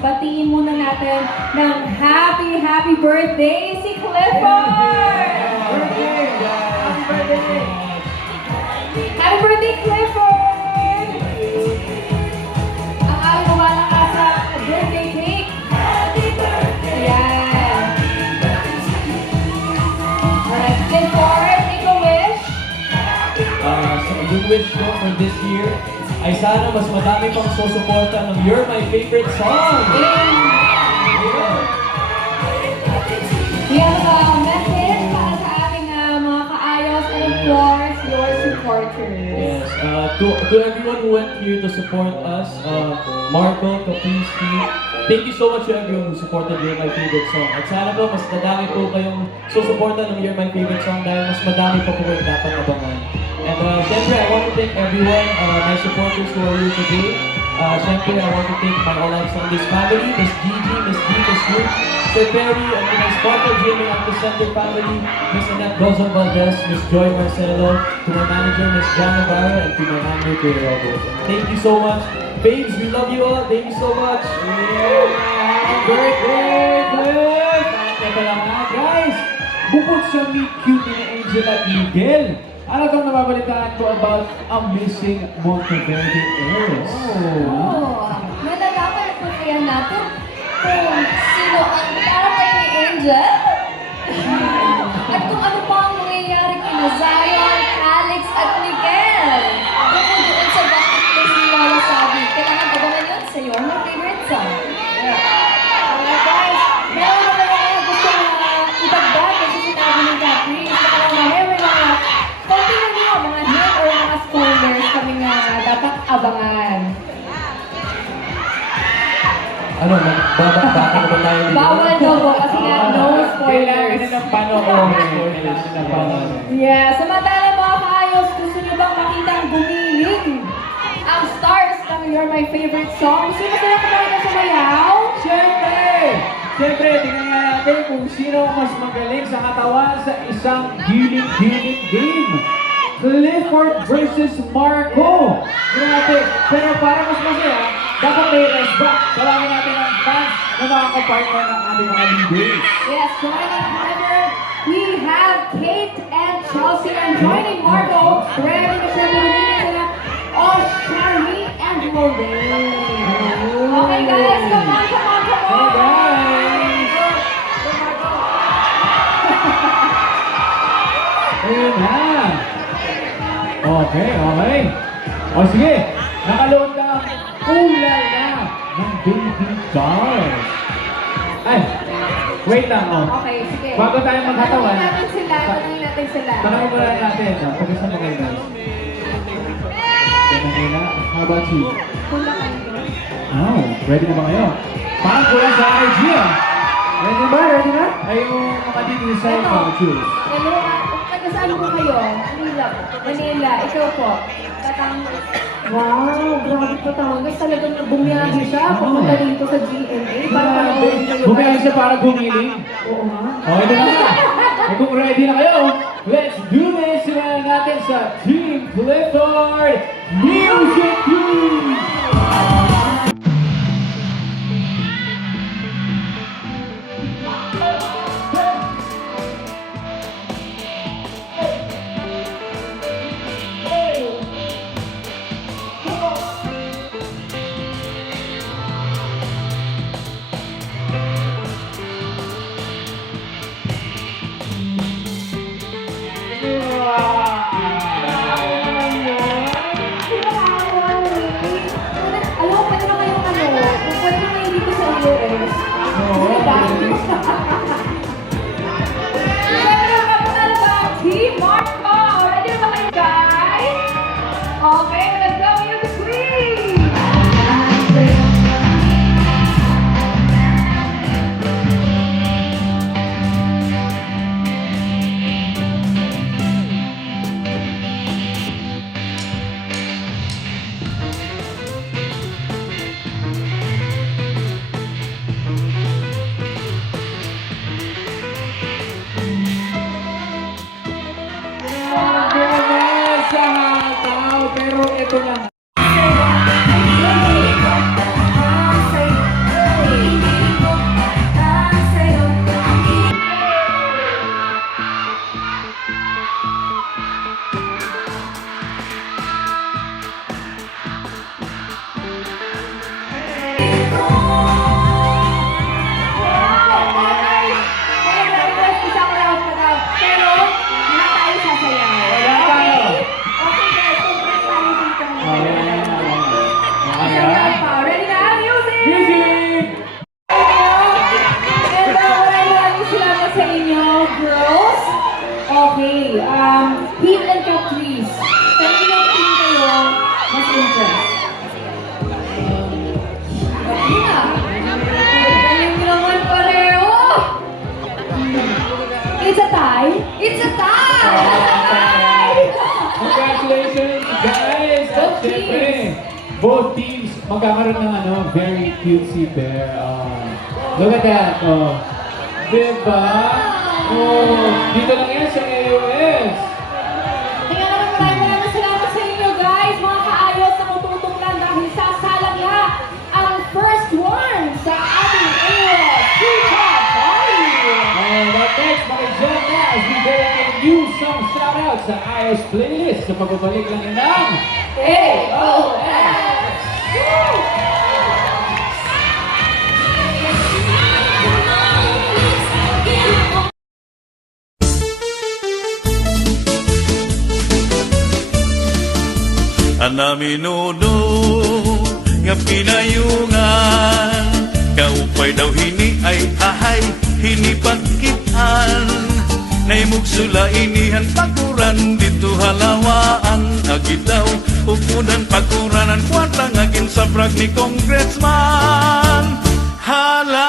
Batiin muna natin ng happy birthday si Clifford! Happy birthday! Happy birthday, Clifford! Ang aming umalang ka sa birthday cake. Happy birthday! Ayan. Alright, Clifford, make a wish. So a good wish ko for this year ay sana mas madami pang susuporta ng You're My Favorite Song! We have a message para sa aming mga kaayos and of course, your supporters. Yes, to everyone who went here to support us, Marco, Capristi, thank you so much to everyone who supported You're My Favorite Song. At sana po, mas madami po kayong susuporta ng You're My Favorite Song dahil mas madami po po kayong dapat abangan. And syempre, I want to thank everyone, my supporters who are here today. Syempre, I want to thank my All Life Sundays family, Miss Gigi, Miss G, Miss Ruth, Sir Perry, and to my sponsor, Jimmy, and the Center family, Miss Annette Gozon Valdez, Miss Joy Marcelo, to my manager, Miss John Navarro, and to my manager, Kuya Robert. Thank you so much. Babes, we love you all. Thank you so much. Happy birthday, Cliff! Teka lang nga, guys. Bukod sa meet cute ni Angel at Miguel, ano itong nababalitaan ko about ang missing Monteverde Airs? Malalaman po kaya natin kung sino ang tatay ni Angel? At kung ano pa ang mangyayari kina Zion, Alex at Miguel. Kung doon sa bucket list ni Lola Sabi, kailangan abangan yun sa You're My Favorite Song. Alright guys, meron na kayo gusto na idagdag kasi sinabi ni Catherine. May mga konti na nyo, mga hit or mga spoilers kami nga dapat abangan. Ano, magbabakbaka na ba tayo dito? Bawal daw po kasi nga no Kailangan spoilers. na ng panoorin. Kailangan na panoorin. Yeah, samantala mga kaayos, gusto nyo bang makita ang gumiling? Ang stars ng You're My Favorite Song. Gusto nyo ba sila kumain sa mayaw? Siyempre, tingnan nga natin kung sino ang mas magaling sa katawan sa isang giling-giling game. Clifford versus Marco. Grabe. Pero para mas masaya, dapat may rest back. Tawagin natin ang fans na makakapartner ng ating mga leaders. Yes, joining Clifford, we have Kate and Chelsea. And joining Marco, ready na siya lumilin sila. Oh, Shari and Lorraine. Okay guys, come on. Hey guys! Ayun na! Okay. O sige, nakaload na ang kulay na ng baby dolls. Ay, wait lang Okay, sige. Bago tayo magkatawan. Tanungin natin sila. Tanongin mo lang natin. Pag-isa mo kayo guys. Kanina, how about you? Kula kayo. Oh, ready na ba kayo? Parang kulang sa IG ah. Ready ba? Ready na? Ay yung mga dito sa Ito. choose. Hello, taga-saan po kayo? Manila. Ikaw po. Batangas. Wow, grabe Batangas. Talagang bumiyahe siya. Pumunta dito sa GMA. Para panoorin kayo. Bumiyahe siya para gumiling. Oo nga. Okay na nga. Eh kung ready na kayo, let's do this! Simulan natin sa Team Clifford Music Team! ito lang. Wala tayo. Music! Okay, Pete and Catrice. Kaninong team kayo mas impressed? Yeah. Galing naman pareho! It's a tie? It's a tie! Congratulations, guys! At Both syempre, both teams magkakaroon ng very cutesy pair. Look at that. Diba? Dito lang yan sa AOS. Kaya naman maraming salamat sa inyo guys, mga kaayos na kututok lang dahil sasalang na ang first one sa ating AOS Future Party! And up next, makijoin na as we dedicate you some shoutouts sa iOS playlist sa pagbabalik lang yan ng AOS! Anaminuno nga pinayungan kaupay daw hini ay ahay hini pagkitan naimugsula inihan pakuran dito halawaan agidaw ukudan pakuranan kwarta ngagin sa brag ni congressman hala